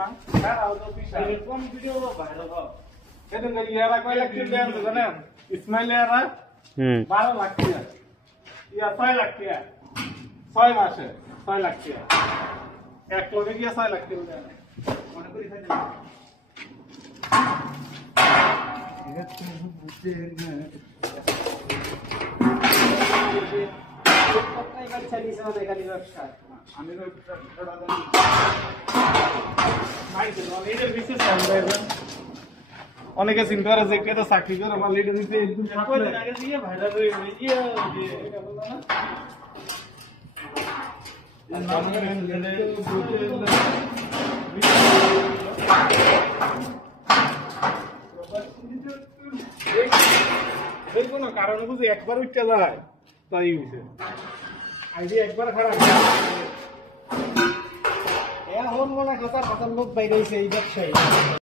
না হ্যাঁ আও তো বিশাল কোন ভিডিও ভাইরাল হয় সেদিন গেলি এরা কয় লাখ টাকা দেন জানেন ইসমাইল এরা 12 লাখ টাকা ইয়া 6 লাখ টাকা 6 মাসে 6 লাখ টাকা এক লগে গিয়া 6 লাখ টাকা দেন মনে করি খাই এটা তো বুঝতে না কতই গাড়ি চালিয়েছে না গাড়ি ব্যবসা আমি তো অনেকে চিন্তা করে যে একটা চাকরি করে আমার লিডার নিতে একদম আগে দিয়ে ভাইরাল হয়ে গিয়ে এটা বললো না কোনো কারণ বুঝি একবার উঠতে যায় তাই হয়েছে আইডিয়া একবার খারাপ এখন মনে কথা লোক বাইরে এই ব্যবসায়ী